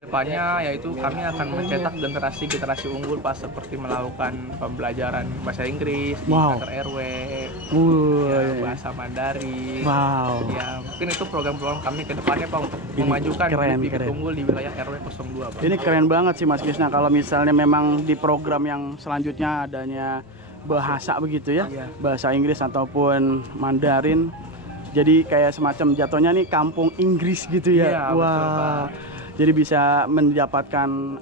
Depannya yaitu kami akan mencetak generasi unggul pas seperti melakukan pembelajaran bahasa Inggris di kantor RW, bahasa Mandarin. Ya, mungkin itu program-program kami ke depannya Pak untuk memajukan bibit unggul di wilayah RW 02 Pak. Ini keren banget sih Mas Krisna kalau misalnya memang di program yang selanjutnya adanya bahasa begitu ya, bahasa Inggris ataupun Mandarin. Jadi kayak semacam jatuhnya nih kampung Inggris gitu ya. Wah. Jadi bisa mendapatkan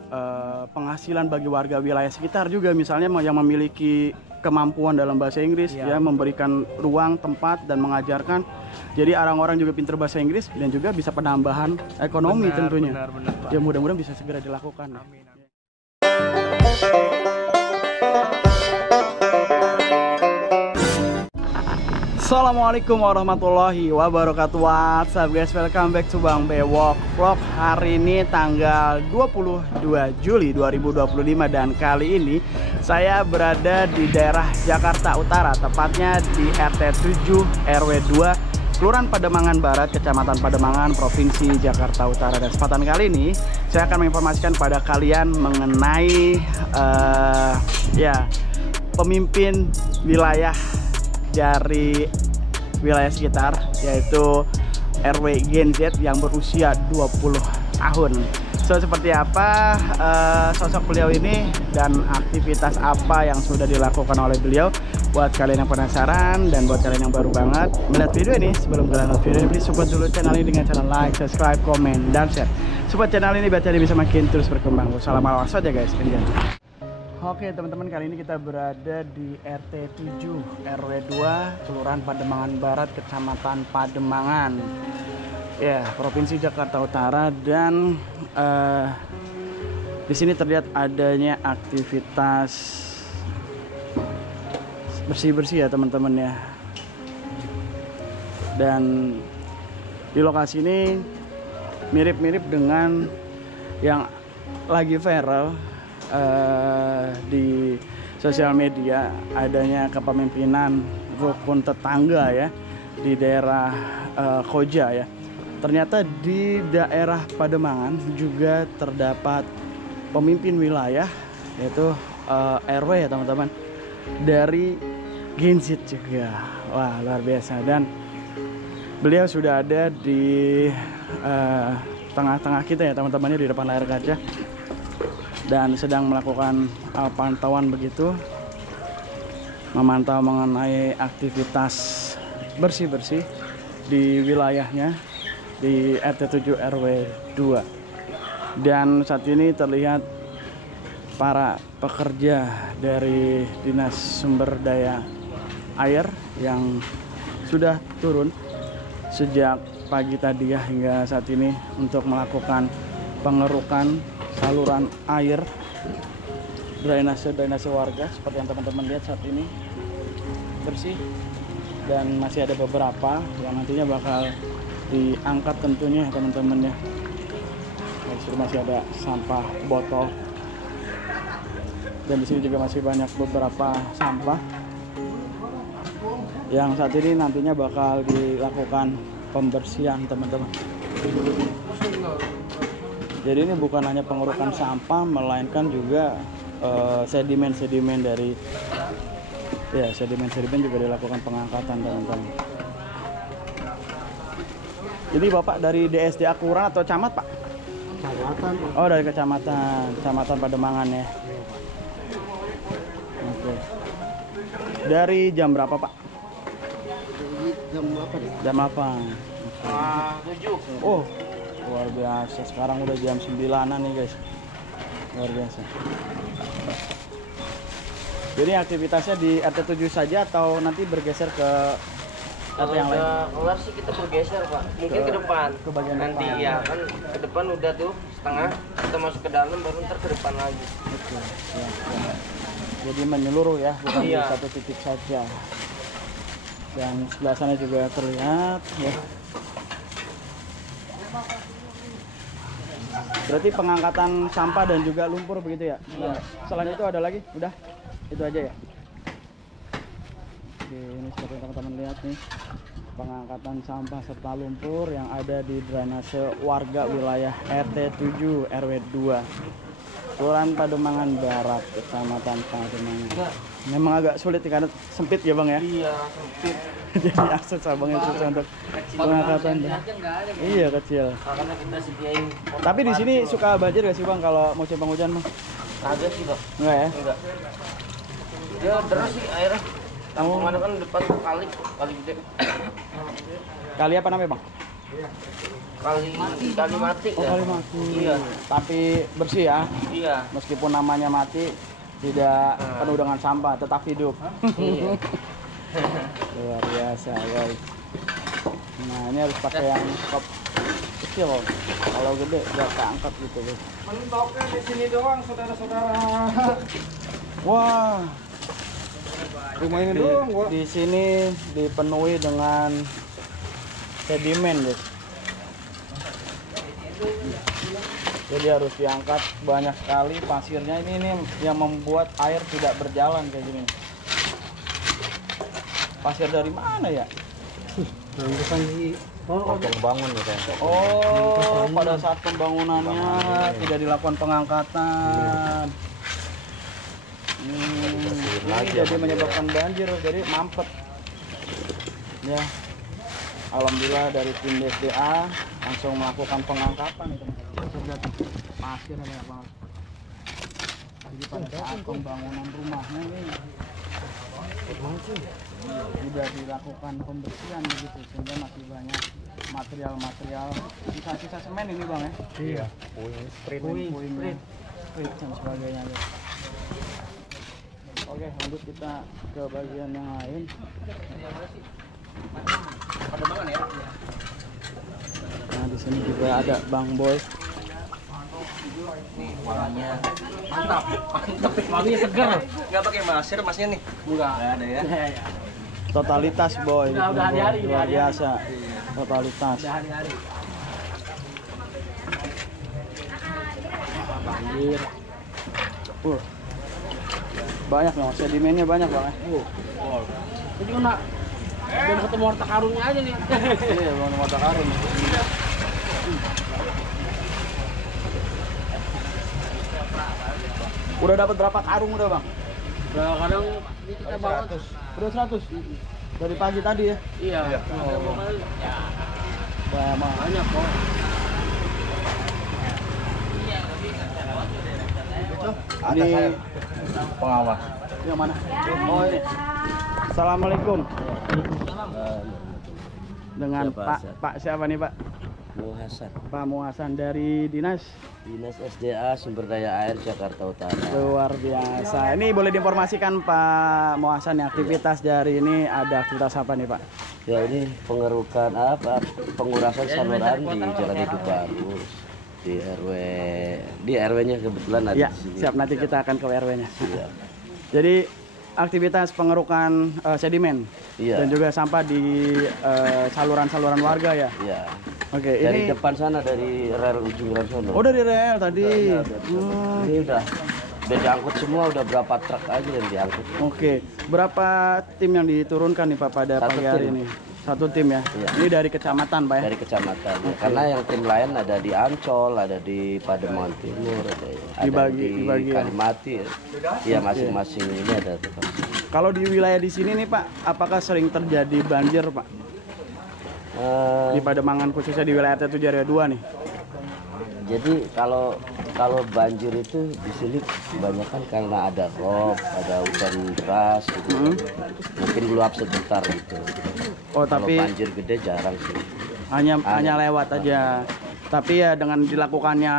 penghasilan bagi warga wilayah sekitar juga, misalnya yang memiliki kemampuan dalam bahasa Inggris ya, memberikan ruang, tempat dan mengajarkan. Jadi orang-orang juga pintar bahasa Inggris dan juga bisa penambahan ekonomi tentunya. Benar, ya mudah-mudahan bisa segera dilakukan. Amin. Assalamualaikum warahmatullahi wabarakatuh. What's up guys, welcome back to Bang Bewok Vlog. Hari ini tanggal 22 Juli 2025 dan kali ini saya berada di daerah Jakarta Utara, tepatnya di RT 7 RW 2 Kelurahan Pademangan Barat, Kecamatan Pademangan, Provinsi Jakarta Utara. Dan kesempatan kali ini saya akan menginformasikan pada kalian mengenai pemimpin wilayah dari wilayah sekitar, yaitu RW Gen Z yang berusia 20 tahun. So, seperti apa sosok beliau ini dan aktivitas apa yang sudah dilakukan oleh beliau? Buat kalian yang penasaran dan buat kalian yang baru banget melihat video ini, sebelum kalian nonton video ini, please support dulu channel ini dengan cara like, subscribe, komen, dan share. Support channel ini biar channel bisa makin terus berkembang. Wassalamualaikum warahmatullahi wabarakatuh ya guys. Oke teman-teman, kali ini kita berada di RT 7 RW 2 Kelurahan Pademangan Barat, Kecamatan Pademangan, ya, Provinsi Jakarta Utara. Dan di sini terlihat adanya aktivitas bersih-bersih ya teman-teman ya. Dan di lokasi ini mirip-mirip dengan yang lagi viral di sosial media, adanya kepemimpinan rukun tetangga ya di daerah Koja ya. Ternyata di daerah Pademangan juga terdapat pemimpin wilayah, yaitu RW ya teman-teman, dari Gen Z juga. Wah, luar biasa. Dan beliau sudah ada di tengah-tengah kita ya teman-temannya, di depan layar kaca, dan sedang melakukan pantauan begitu, memantau mengenai aktivitas bersih-bersih di wilayahnya di RT 7 RW 2. Dan saat ini terlihat para pekerja dari Dinas Sumber Daya Air yang sudah turun sejak pagi tadi ya hingga saat ini untuk melakukan pengerukan saluran air drainase warga. Seperti yang teman-teman lihat saat ini bersih, dan masih ada beberapa yang nantinya bakal diangkat tentunya ya teman-teman ya. Masih ada sampah botol, dan di sini juga masih banyak beberapa sampah yang saat ini nantinya bakal dilakukan pembersihan teman-teman. Jadi ini bukan hanya pengurukan sampah, melainkan juga sedimen-sedimen dari sedimen juga dilakukan pengangkatan teman-teman. Jadi Bapak dari DSDA Kelurahan atau Camat Pak? Kecamatan. Oh, dari Kecamatan Pademangan ya. Oke. Dari jam berapa Pak? Jam apa? Jam 8. 7. Oh, luar biasa. Sekarang udah jam 9-an nih guys. Luar biasa. Jadi aktivitasnya di RT 7 saja atau nanti bergeser ke RT yang lain? Kelar sih kita bergeser Pak. Mungkin ke depan. Ke bagian nanti depan. ya kan ke depan udah tuh setengah, kita masuk ke dalam baru ntar ke depan lagi. Oke. Ya. Jadi menyeluruh ya, bukan di satu titik saja. Dan sebelah sana juga terlihat ya. Berarti pengangkatan sampah dan juga lumpur begitu ya? Nah, selain itu ada lagi? Udah? Itu aja ya? Oke, ini seperti yang teman-teman lihat nih. pengangkatan sampah serta lumpur yang ada di drainase warga wilayah RT 7 RW 2 Kelurahan Pademangan Barat, Kecamatan Pademangan. Memang agak sulit karena sempit ya bang ya? Iya, sempit. Jadi akses abangnya susah untuk pengangkatan. Iya kecil. Makanya kita sediain. Tapi di sini suka banjir gak sih bang kalau musim penghujan bang? Kagak sih bang. Enggak ya? Enggak. Ya deras sih airnya. Tampung mana kan depan kali gede. Kali apa namanya bang? Kali mati Oh kali mati. Iya. Tapi bersih ya? Iya. Meskipun namanya mati, tidak penuh dengan sampah, tetap hidup. Iya. Luar biasa guys. Nah ini harus pakai yang kop kecil. Kalau gede udah keangkat gitu guys. Mentoknya di sini doang, saudara-saudara. Wah, Rumah ini doang, gua. di sini dipenuhi dengan sedimen guys. Jadi harus diangkat banyak sekali pasirnya. Ini yang membuat air tidak berjalan kayak gini. Pasir dari mana ya? Bukan di Bangun ya kan. Oh, pada saat pembangunannya tidak dilakukan pengangkatan. Ini jadi menyebabkan banjir, jadi mampet. Ya, alhamdulillah dari tim DSDA langsung melakukan pengangkatan itu. Pasir banyak banget. Jadi pada saat pembangunan rumahnya ini sudah dilakukan pembersihan begitu, sehingga masih banyak material-material sisa-sisa semen ini bang ya. Iya. Puing dan sebagainya ya. Oke, lanjut kita ke bagian yang lain. Pademangan ya. Nah di sini juga ada Bang Boy. Nih wanginya mantap, wanginya segar. Nggak pakai masir masnya nih? Enggak ada ya. Totalitas Boy. Udah hari-hari, luar biasa. Totalitas. Hari-hari. Banjir. Banyak loh, sedimennya banyak banget. Jadi nak belum ketemu harta karunnya aja nih. Iya, belum mata karun. Udah dapat berapa karung udah bang? Udah kadang ini kita bawa 100. Udah 100? Dari pagi tadi ya? Iya. Banyak kok. Ini Pengawas. yang mana? Oh ini. Assalamualaikum. Dengan Pak siapa nih Pak? Muhasan. Pak Muhasan dari Dinas SDA Sumber Daya Air Jakarta Utara. Luar biasa. Ini boleh diinformasikan Pak Muhasan, aktivitas dari ini ada aktivitas apa nih Pak? Ya ini pengerukan pengurasan saluran di Jalan Hidup Bagus di RW-nya kebetulan ada Ya, di sini. siap, nanti kita akan ke RW-nya. Iya. Jadi aktivitas pengerukan sedimen Iya. dan juga sampah di saluran-saluran warga ya. Iya. Oke, Dari ini depan sana dari rel ujung rel sono. udah di rel tadi. Iya, ini udah diangkut semua, udah berapa truk aja yang diangkut. Oke, berapa tim yang diturunkan nih Pak pada Satu pagi hari tim. ini? Satu tim ya. Iya. Ini dari kecamatan Pak ya. Dari kecamatan. Ya. Karena yang tim lain ada di Ancol, ada di Pademangan Timur, ada Dibagi di ya? Kalimati. Iya, masing-masing ini ada. Kalau di wilayah di sini nih Pak, apakah sering terjadi banjir Pak? Di Pademangan khususnya di wilayah RT 7 RW 2 nih. Jadi kalau banjir itu di sini kebanyakan karena ada rob, ada hujan deras gitu. Mungkin meluap sebentar gitu. Oh, Kalau tapi banjir gede jarang sih. hanya lewat aja. Tapi ya dengan dilakukannya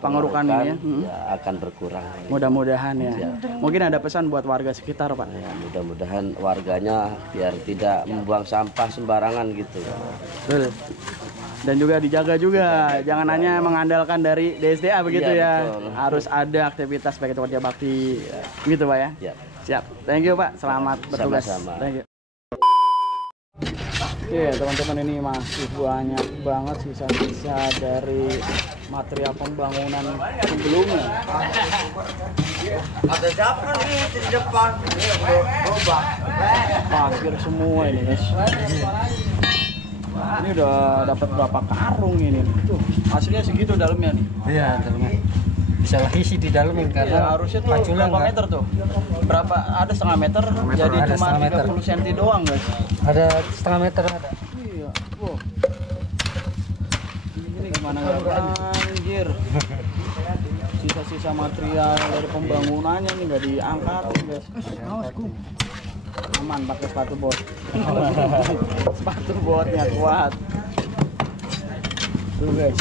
pengerukan ini ya, ya akan berkurang. mudah-mudahan ya. Ya. Mungkin ada pesan buat warga sekitar Pak. Ya, mudah-mudahan warganya biar tidak membuang sampah sembarangan gitu. Betul. Dan juga dijaga juga, jangan hanya mengandalkan dari DSDA begitu Iya, ya. betul. Harus ada aktivitas sebagai kerja bakti, gitu Pak ya. Ya. Siap. Thank you Pak. Selamat bertugas. Sama-sama. Thank you. Oke teman-teman, ini masih banyak banget sisa-sisa dari material pembangunan sebelumnya. Ada siapa nih di depan? Pasir semua ini guys. Ini udah dapat berapa karung ini? Tuh, hasilnya segitu dalamnya nih. Iya, dalamnya. Bisa lagi sih di dalam karena Ya, harusnya tuh berapa meter tuh? Berapa? Ada setengah meter, jadi ada cuma setengah meter. 30 cm doang guys. Ada setengah meter ada. Iya, wow. Ini gimana nggak banjir? Sisa-sisa material dari pembangunannya nih nggak diangkat guys. Aman pakai sepatu bot. Sepatu botnya kuat. Tuh guys.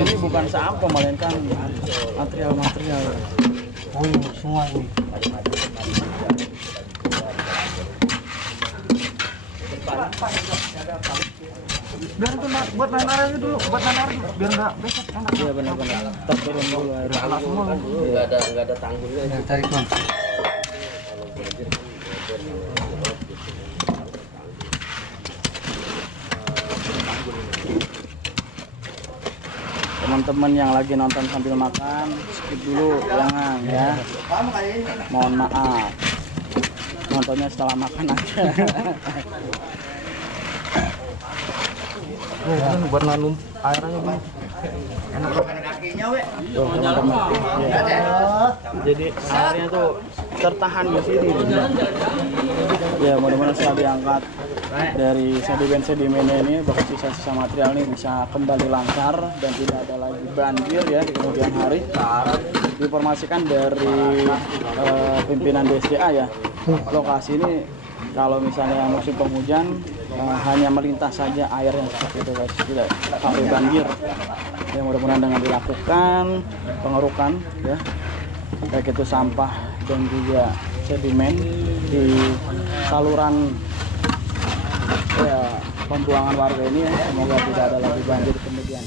Ini bukan sampah melainkan material-material. Oh, ini semua ini. Biar itu buat nanar aja dulu, buat nanar biar nggak becek enak. Iya benar-benar. Turun dulu air. Nggak ada tanggulnya. Yang tarik bang. Teman-teman yang lagi nonton sambil makan, skip dulu, jangan ya. Mohon maaf. Nontonnya setelah makan aja. Buat nanam airnya bang. Tuh, teman-teman. Ya. Jadi airnya tuh tertahan di sini. Ya, mudah-mudahan setelah diangkat dari sedimen-sedimennya ini, bekas sisa-sisa material ini bisa kembali lancar dan tidak ada lagi banjir ya di kemudian hari. Diinformasikan dari pimpinan DSDA ya, lokasi ini kalau misalnya musim penghujan hanya melintas saja air yang seperti itu guys, tidak sampai banjir. Ya, mudah-mudahan dengan dilakukan pengerukan ya, baik itu sampah dan juga sedimen di saluran ya pembuangan warga ini ya, semoga tidak ada lagi banjir kemudian.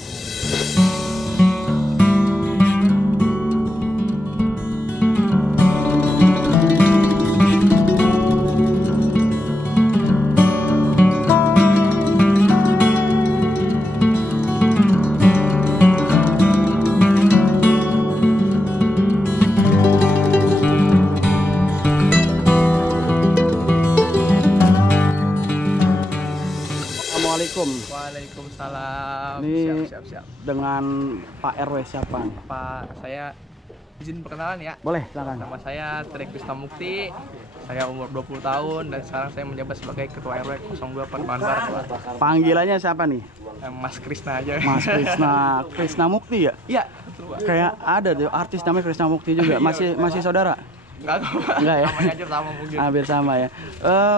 Assalamualaikum. Waalaikumsalam. Ini Siap. dengan Pak RW siapa? Pak, saya izin perkenalan ya. Boleh, silakan. Nama saya Tri Krisna Mukti. Saya umur 20 tahun dan sekarang saya menjabat sebagai Ketua RW 02 Pademangan Barat. Pak. Panggilannya siapa nih? Mas Krisna aja. Mas Krisna Mukti ya? Iya, betul Pak. Kayak ada tuh artis namanya Krisna Mukti juga. Masih saudara? Enggak kok, Pak. Enggak ya? Namanya aja sama mungkin. Hampir sama ya.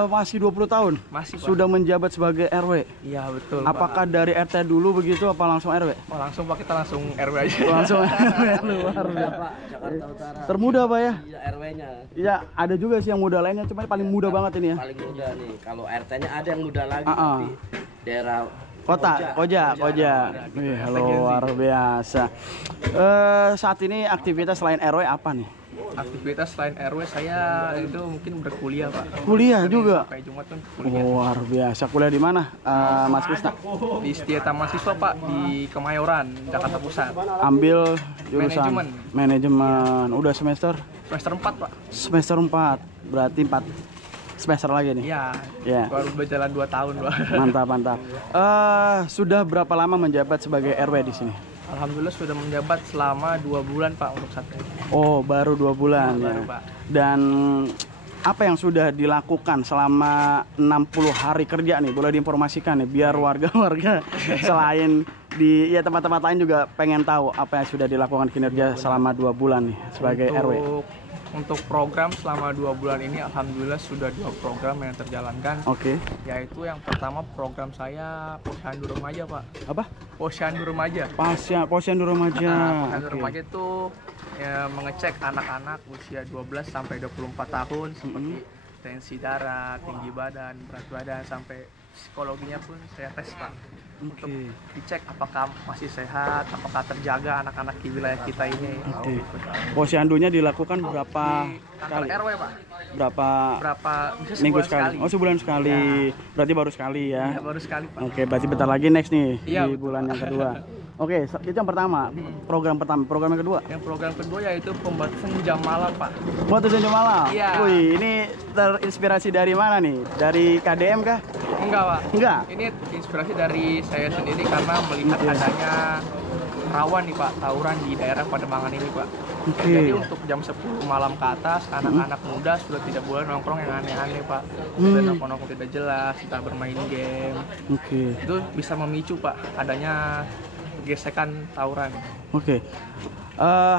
Masih 20 tahun? Masih, Pak. Sudah menjabat sebagai RW? Iya, betul, Apakah Pak. dari RT dulu begitu apa langsung RW? Oh, langsung Pak, kita langsung RW aja. Langsung RW luar biasa. Jakarta Utara. Termuda Pak ya? Iya, RW-nya. Ya ada juga sih yang muda lainnya, cuma paling muda banget ini ya. Paling muda nih. Kalau RT-nya ada yang muda lagi di daerah Koja. Wih, luar biasa. Saat ini aktivitas selain RW apa nih? Aktivitas selain RW saya itu mungkin berkuliah Pak. Kuliah juga? Sampai Jumat kan kuliah. Luar biasa. Kuliah di mana, Mas Krisna? Di Setiata Mahasiswa Pak, di Kemayoran, Jakarta Pusat. Ambil jurusan manajemen. Udah semester? Semester 4 Pak. Semester 4. Berarti 4 semester lagi nih? Iya. Ya. Baru berjalan 2 tahun Pak. Mantap. Sudah berapa lama menjabat sebagai RW di sini? Alhamdulillah sudah menjabat selama 2 bulan Pak untuk saat ini. Oh, baru 2 bulan Baru, ya. Pak. Dan apa yang sudah dilakukan selama 60 hari kerja nih? Boleh diinformasikan nih biar warga-warga selain di ya tempat-tempat lain juga pengen tahu apa yang sudah dilakukan kinerja selama 2 bulan nih sebagai RW. Untuk program selama 2 bulan ini alhamdulillah sudah 2 program yang terjalankan. Oke. Yaitu yang pertama program saya Posyandu Remaja Pak. Apa? Posyandu Remaja. Posyandu Remaja. Posyandu Remaja itu ya, mengecek anak-anak usia 12 sampai 24 tahun seperti tensi darah, tinggi badan, berat badan, sampai psikologinya pun saya tes Pak. Untuk dicek apakah masih sehat, apakah terjaga anak-anak di wilayah kita ini. Oke. Posyandunya dilakukan berapa kali? RW Pak. Berapa bisa minggu sebulan sekali? Oh, sebulan sekali. Berarti baru sekali ya? Iya, baru sekali Pak. Oke, berarti bentar lagi next nih Iya, di bulan yang kedua. Oke, itu yang pertama. Program pertama. Program yang kedua? Yang program kedua yaitu pembatasan jam malam, Pak. Pembatasan jam malam? Iya. Wih, ini terinspirasi dari mana nih? Dari KDM kah? Enggak, Pak. Enggak? Ini inspirasi dari saya sendiri karena melihat adanya rawan nih, Pak, tawuran di daerah Pademangan ini, Pak. Oke. Jadi untuk jam 10 malam ke atas, anak-anak muda sudah tidak boleh nongkrong yang aneh-aneh, Pak. Sudah nongkrong tidak jelas, kita bermain game. Oke. Itu bisa memicu, Pak, adanya gesekan tawuran. Oke.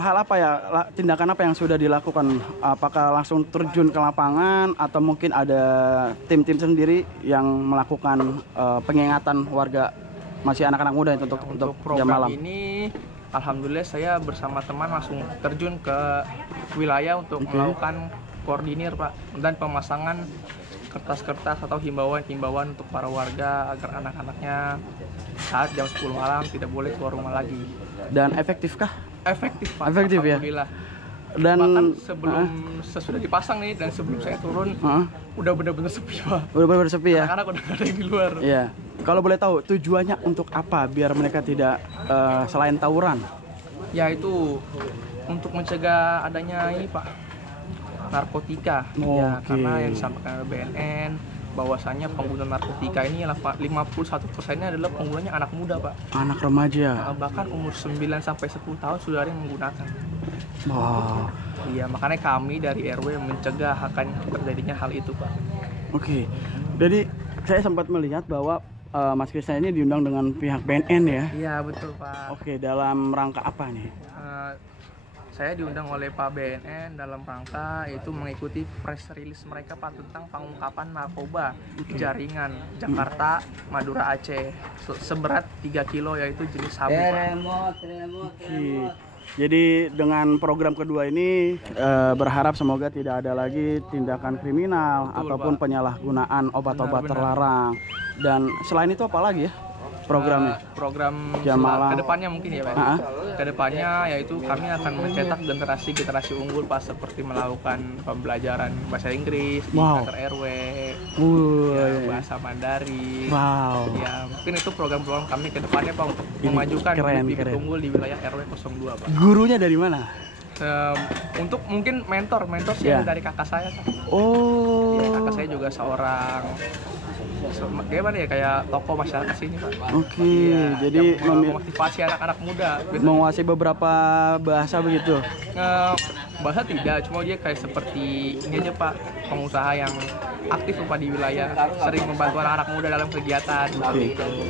Hal apa ya, tindakan apa yang sudah dilakukan? Apakah langsung terjun ke lapangan atau mungkin ada tim-tim sendiri yang melakukan pengingatan warga masih anak-anak muda untuk jam program malam? Ini alhamdulillah saya bersama teman langsung terjun ke wilayah untuk melakukan koordinir, Pak, dan pemasangan kertas-kertas atau himbauan-himbauan untuk para warga agar anak-anaknya saat jam 10 malam tidak boleh keluar rumah lagi. Dan efektifkah? Efektif, Pak. Efektif ya? Alhamdulillah. Dan bahkan sebelum sesudah dipasang nih dan sebelum saya turun udah benar-benar sepi, Pak. Udah benar-benar sepi ya? Anak-anak udah nggak ada yang di luar. Iya. Kalau boleh tahu tujuannya untuk apa biar mereka tidak selain tawuran? Ya itu untuk mencegah adanya ini, Pak, narkotika. Ya, karena yang disampaikan oleh BNN bahwasanya pengguna narkotika ini 51%-nya adalah penggunanya anak muda, Pak. Anak remaja. Bahkan umur 9 sampai 10 tahun sudah ada yang menggunakan. Wah. Iya, makanya kami dari RW mencegah akan terjadinya hal itu, Pak. Oke. Jadi saya sempat melihat bahwa Mas Krisna ini diundang dengan pihak BNN ya. Iya, betul, Pak. Oke, dalam rangka apa nih? Saya diundang oleh Pak BNN dalam rangka itu mengikuti press release mereka, Pak, tentang pengungkapan narkoba jaringan Jakarta, Madura, Aceh seberat 3 kilo yaitu jenis sabu. Oke. Jadi dengan program kedua ini berharap semoga tidak ada lagi tindakan kriminal ataupun Pak, penyalahgunaan obat-obat terlarang. Dan selain itu apa lagi ya programnya? Program jam malam kedepannya mungkin ya, Pak. Kedepannya yaitu kami akan mencetak generasi unggul, Pak, seperti melakukan pembelajaran bahasa Inggris di kantor RW, bahasa Mandarin. Ya, mungkin itu program-program kami kedepannya, Pak, untuk memajukan bibit unggul di wilayah RW 02, Pak. Gurunya dari mana? Untuk mungkin mentor sih dari kakak saya, Pak. Ya, kakak saya juga seorang gimana ya, kayak tokoh masyarakat sini, Pak. Jadi memotivasi anak-anak muda. Menguasai beberapa bahasa begitu? Bahasa tidak, cuma dia kayak seperti ini aja, Pak, pengusaha yang aktif, Pak, di wilayah, sering membantu anak-anak muda dalam kegiatan.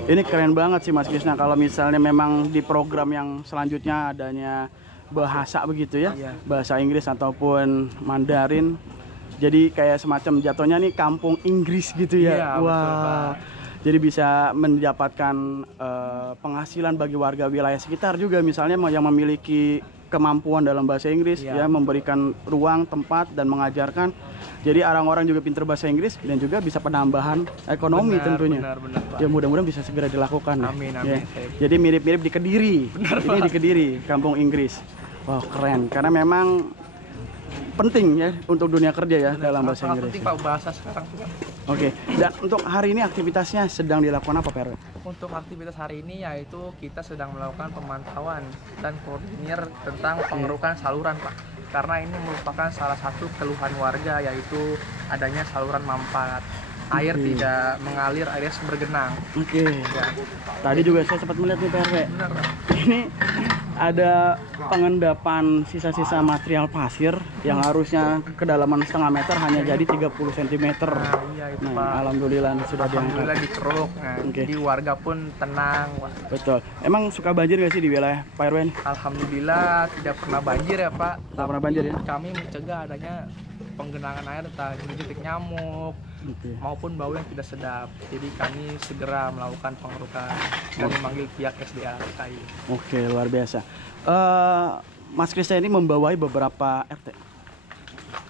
Ini keren banget sih, Mas Krisna, kalau misalnya memang di program yang selanjutnya adanya bahasa begitu ya, bahasa Inggris ataupun Mandarin. Jadi kayak semacam jatuhnya nih kampung Inggris gitu ya. Wah. Jadi bisa mendapatkan penghasilan bagi warga wilayah sekitar juga, misalnya yang memiliki kemampuan dalam bahasa Inggris ya, memberikan ruang, tempat dan mengajarkan. Jadi orang-orang juga pintar bahasa Inggris dan juga bisa penambahan ekonomi tentunya. Benar, ya mudah-mudahan bisa segera dilakukan. Amin. Ya. Jadi mirip-mirip di Kediri. Ini di Kediri, kampung Inggris. Wow, keren. Karena memang penting ya untuk dunia kerja ya dalam bahasa Inggris. Penting, Pak, bahasa sekarang juga. Oke. Dan untuk hari ini aktivitasnya sedang dilakukan apa, Pak? Untuk aktivitas hari ini yaitu kita sedang melakukan pemantauan dan koordinir tentang pengerukan saluran, Pak. Karena ini merupakan salah satu keluhan warga, yaitu adanya saluran mampet. Air tidak mengalir, airnya bergenang. Ya. Tadi juga saya sempat melihat nih, Pak RW. Benar, Pak. Ini ada pengendapan sisa-sisa material pasir yang harusnya kedalaman setengah meter hanya jadi 30 cm. Iya, itu, Pak. Alhamdulillah sudah diangkat. Alhamdulillah dikeruk. Jadi warga pun tenang. Betul. Emang suka banjir nggak sih di wilayah Pak RW? Alhamdulillah tidak pernah banjir ya, Pak. Tidak pernah banjir ya? Kami mencegah adanya penggenangan air entah jentik nyamuk maupun bau yang tidak sedap. Jadi kami segera melakukan pengerukan dan memanggil pihak SDA terkait. Oke, luar biasa. Mas Krisna ini membawai beberapa RT?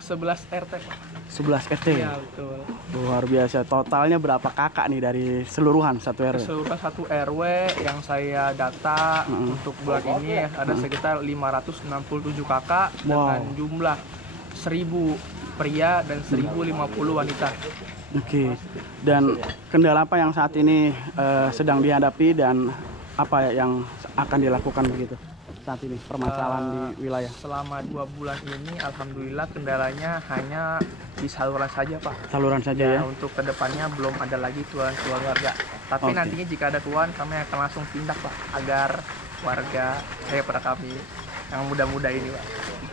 11 RT, Pak. 11 RT? Iya, betul. Luar biasa. Totalnya berapa kakak nih dari seluruhan satu RW? Keseluruhan satu RW yang saya data untuk bulan ini ada sekitar 567 kakak dengan jumlah 1000 pria dan 1050 wanita. Oke. Dan kendala apa yang saat ini sedang dihadapi dan apa yang akan dilakukan begitu saat ini permasalahan di wilayah? Selama 2 bulan ini alhamdulillah kendalanya hanya di saluran saja Pak. Saluran saja ya? Untuk kedepannya belum ada lagi keluhan warga. Tapi nantinya jika ada keluhan kami akan langsung tindak Pak, agar warga saya pada kami yang muda-muda ini Pak.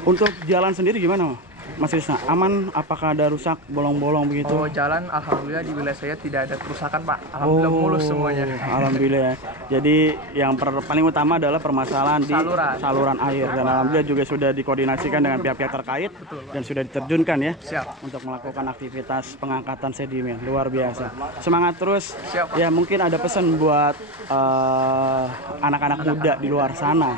Untuk jalan sendiri gimana Mas Krisna? Aman? Apakah ada rusak, bolong-bolong begitu? Oh, jalan alhamdulillah di wilayah saya tidak ada kerusakan Pak. Alhamdulillah mulus semuanya. Alhamdulillah ya. Jadi yang paling utama adalah permasalahan di saluran air, dan alhamdulillah juga sudah dikoordinasikan dengan pihak-pihak terkait. Betul, dan sudah diterjunkan ya. Siap. Untuk melakukan aktivitas pengangkatan sedimen. Luar biasa. Semangat terus. Siap, Pak. Ya, mungkin ada pesan buat anak-anak muda di luar sana.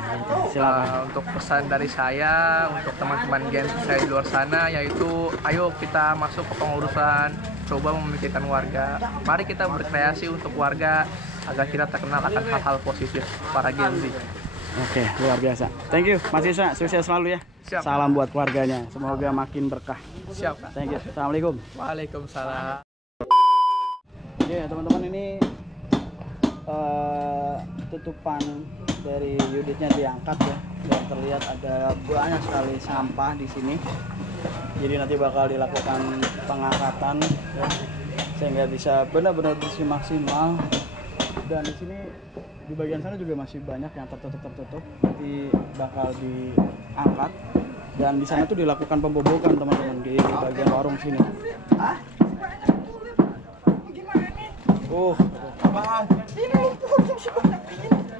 Silakan. Untuk pesan dari saya untuk teman-teman gen saya di luar sana, yaitu ayo kita masuk ke pengurusan, coba memikirkan warga. Mari kita berkreasi untuk warga agar kita terkenal akan hal-hal positif para Gen Z. Oke, luar biasa. Thank you Mas Isa, sukses selalu ya. Siap. Salam buat keluarganya, semoga makin berkah. Siap Pak. Thank you. Assalamualaikum. Waalaikumsalam. Oke teman-teman, ini tutupan dari unitnya diangkat ya, dan terlihat ada banyak sekali sampah di sini. Jadi nanti bakal dilakukan pengangkatan ya, sehingga bisa benar-benar bersih maksimal. Dan di sini di bagian sana juga masih banyak yang tertutup, nanti bakal diangkat. Dan di sana tuh dilakukan pembobokan teman-teman di bagian warung sini.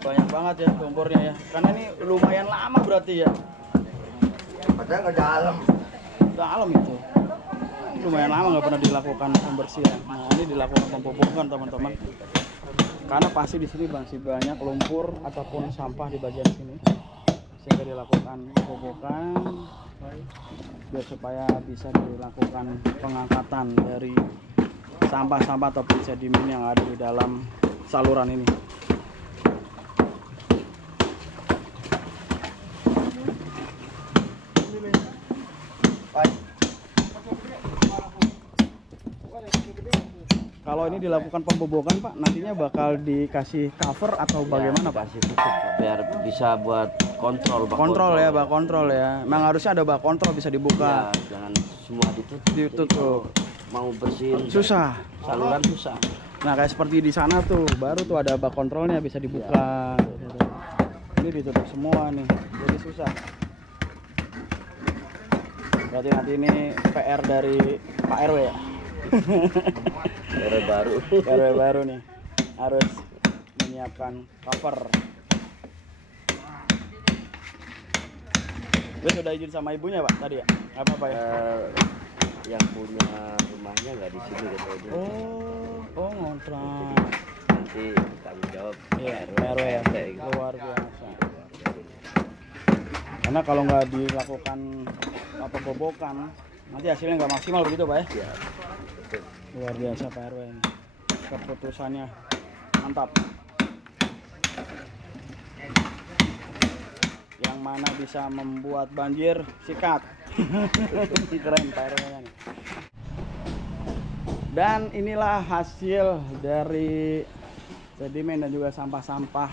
Banyak banget ya lumpurnya ya, karena ini lumayan lama berarti ya. Padahal nggak dalam. Dalam itu lumayan lama nggak pernah dilakukan pembersihan. Nah ini dilakukan pembobokan teman-teman, karena pasti di sini masih banyak lumpur ataupun sampah di bagian sini, sehingga dilakukan pembobokan biar supaya bisa dilakukan pengangkatan dari sampah-sampah ataupun sedimen yang ada di dalam saluran ini. Kalau ini dilakukan pembobokan Pak, nantinya bakal dikasih cover atau bagaimana Pak? Kasih tutup biar bisa buat kontrol. Kontrol ya, bak kontrol ya. Memang harusnya ada bak kontrol bisa dibuka. Ya, jangan semua ditutup. Ditutup. Mau bersihin Susah. saluran susah. Nah kayak seperti di sana tuh, baru tuh ada bak kontrolnya bisa dibuka. Ini ditutup semua nih, jadi susah. Berarti nanti ini PR dari Pak RW ya? RW baru. RW baru nih, harus menyiapkan cover. Gue sudah izin sama ibunya Pak tadi ya? Apa ya? Yang punya rumahnya nggak di sini gitu. Oh ngontrak. Nanti tanggung jawab. Iya, RW ya. Luar biasa. Karena kalau nggak dilakukan pembobokan, nanti hasilnya nggak maksimal begitu Pak ya? Iya. Luar biasa Pak RW ini. Keputusannya mantap. Yang mana bisa membuat banjir sikat. Keren Pak RW nya nih. Dan inilah hasil dari sedimen dan juga sampah-sampah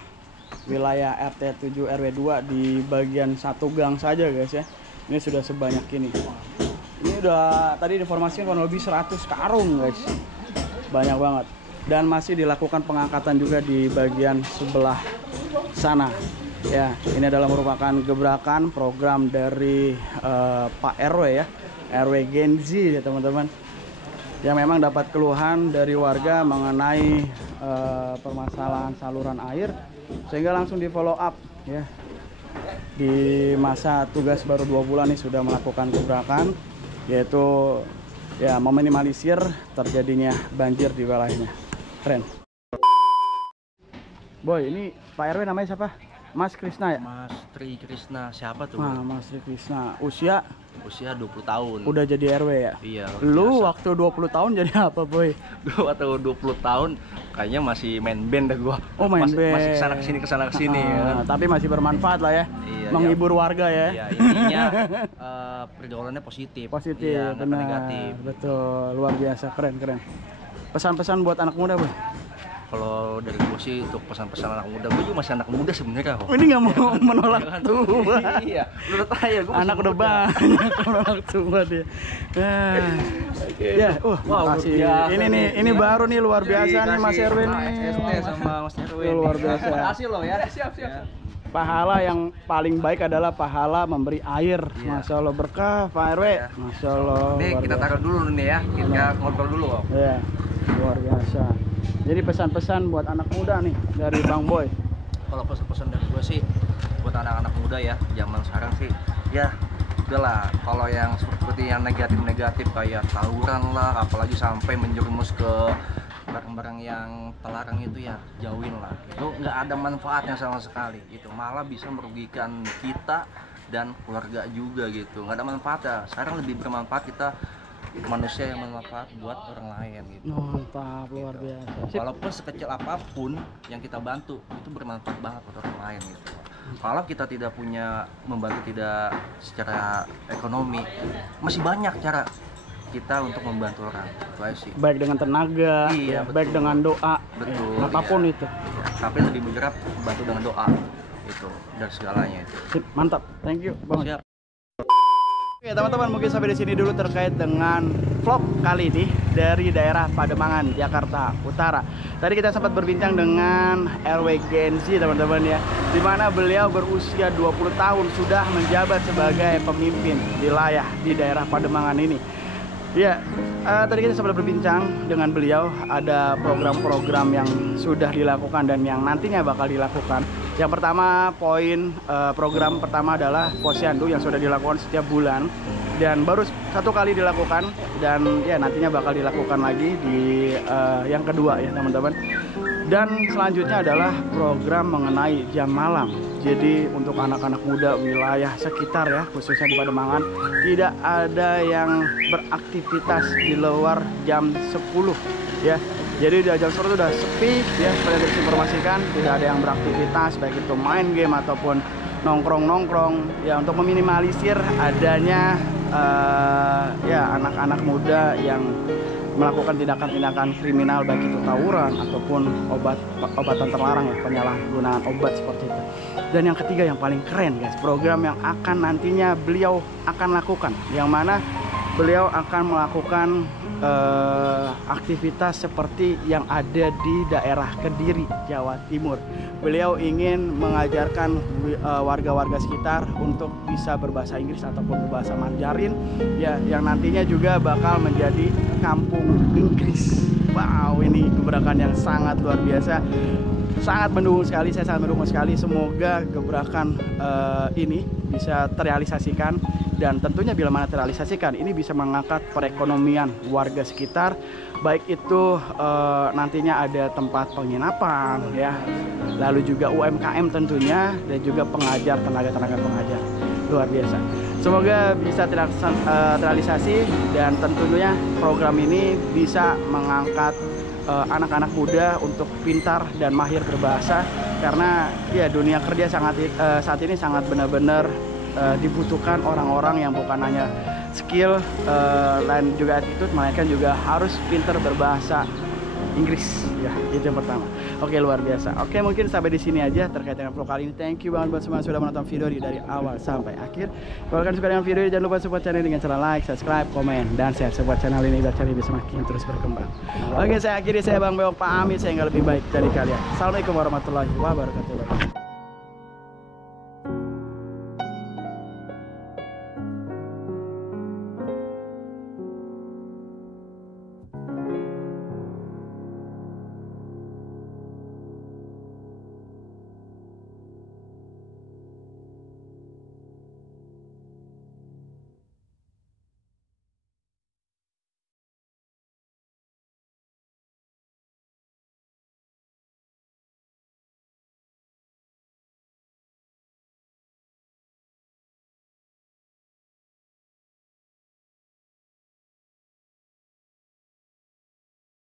wilayah RT 7 RW 2 di bagian satu gang saja guys ya. Ini sudah sebanyak ini. Ini udah tadi informasinya kurang lebih 100 karung guys. Banyak banget. Dan masih dilakukan pengangkatan juga di bagian sebelah sana. Ya, ini adalah merupakan gebrakan program dari Pak RW ya. RW Gen Z ya teman-teman. Yang memang dapat keluhan dari warga mengenai permasalahan saluran air, sehingga langsung di follow up ya. Di masa tugas baru 2 bulan ini sudah melakukan gebrakan, yaitu ya meminimalisir terjadinya banjir di wilayahnya. Keren. Boy, ini Pak RW namanya siapa? Mas Krisna ya? Mas Tri Krisna, siapa tuh? Nah, Mas Tri Krisna. Usia 20 tahun. udah jadi RW ya? Iya. Lu biasa. waktu 20 tahun jadi apa, Boy? Gua waktu 20 tahun kayaknya masih main band dah gua. Oh, main band. Masih kesana kesini ya kan? Tapi masih bermanfaat lah ya. Iya, menghibur warga ya. Iya, intinya pergaulannya positif. Positif, iya, benar. negatif. Betul, luar biasa, keren. Pesan-pesan buat anak muda, Boy? Kalau dari gue sih untuk pesan-pesan anak muda, gue juga masih anak muda sebenarnya kok. Ini nggak mau menolak tua. Iya, menurut saya gue Anak udah banyak menolak tua dia. Ya, makasih. Ini baru nih luar biasa nih Mas Erwin nih. ST sama Mas Erwin. Luar biasa. Makasih loh ya. Siap. Pahala yang paling baik adalah pahala memberi air. Masya Allah, berkah Pak RW. Masya Allah. Nih kita taruh dulu nih ya, kita ngobrol dulu kok. Ya, luar biasa. Jadi pesan-pesan buat anak muda nih dari Bang Boy. Kalau pesan-pesan dari gue sih buat anak-anak muda ya, zaman sekarang sih ya udahlah, kalau yang seperti yang negatif-negatif kayak tawuran lah, apalagi sampai menjerumus ke barang-barang yang terlarang itu ya jauhin lah. Itu nggak ada manfaatnya sama sekali, itu malah bisa merugikan kita dan keluarga juga gitu. Nggak ada manfaatnya. Sekarang lebih bermanfaat kita manusia yang bermanfaat buat orang lain gitu. Mantap, luar biasa. Walaupun sekecil apapun yang kita bantu itu bermanfaat banget buat orang lain gitu. Kalau kita tidak punya membantu tidak secara ekonomi, masih banyak cara kita untuk membantu orang. Itu aja sih. Baik dengan tenaga, Iya, baik betul. dengan doa, Betul. apapun iya. itu. Ya, tapi lebih mujarab bantu dengan doa itu dan segalanya itu. Sip, mantap. Thank you banget. Siap. Oke teman-teman, mungkin sampai di sini dulu terkait dengan vlog kali ini dari daerah Pademangan, Jakarta Utara. Tadi kita sempat berbincang dengan RW Genzi teman-teman ya, dimana beliau berusia 20 tahun sudah menjabat sebagai pemimpin wilayah di daerah Pademangan ini. Ya, tadi kita sempat berbincang dengan beliau, ada program-program yang sudah dilakukan dan yang nantinya bakal dilakukan. Yang pertama, program pertama adalah Posyandu yang sudah dilakukan setiap bulan dan baru satu kali dilakukan, dan ya nantinya bakal dilakukan lagi di yang kedua ya teman-teman. Dan selanjutnya adalah program mengenai jam malam. Jadi untuk anak-anak muda wilayah sekitar ya, khususnya di Pademangan, tidak ada yang beraktivitas di luar jam 10 ya. Jadi di jam 10 sudah sepi ya, seperti yang diinformasikan, tidak ada yang beraktivitas baik itu main game ataupun nongkrong-nongkrong ya, untuk meminimalisir adanya ya anak-anak muda yang melakukan tindakan-tindakan kriminal baik itu tawuran ataupun obatan terlarang ya, penyalahgunaan obat seperti itu. Dan yang ketiga yang paling keren guys, program yang akan nantinya beliau akan lakukan, yang mana beliau akan melakukan aktivitas seperti yang ada di daerah Kediri, Jawa Timur. Beliau ingin mengajarkan warga-warga sekitar untuk bisa berbahasa Inggris ataupun berbahasa Mandarin ya, yang nantinya juga bakal menjadi kampung Inggris. Wow, ini gebrakan yang sangat luar biasa. Sangat mendukung sekali, saya sangat mendukung sekali. Semoga gebrakan ini bisa terrealisasikan, dan tentunya bila mana terrealisasikan ini bisa mengangkat perekonomian warga sekitar, baik itu nantinya ada tempat penginapan ya, lalu juga UMKM tentunya, dan juga pengajar, tenaga pengajar. Luar biasa. Semoga bisa terrealisasi, dan tentunya program ini bisa mengangkat anak-anak muda untuk pintar dan mahir berbahasa, karena ya dunia kerja saat ini sangat benar-benar dibutuhkan orang-orang yang bukan hanya skill dan juga attitude, melainkan juga harus pintar berbahasa Inggris ya, itu yang pertama. Oke, luar biasa. Oke, mungkin sampai di sini aja terkait dengan vlog kali ini. Thank you banget buat semua sudah menonton video dari awal sampai akhir. Kalau kalian suka dengan video ini, jangan lupa support channel dengan cara like, subscribe, komen, dan share. Support channel ini biar channel bisa semakin terus berkembang. Oke, saya akhiri, saya Bang Beok pamit, saya nggak lebih baik dari kalian. Assalamualaikum warahmatullahi wabarakatuh.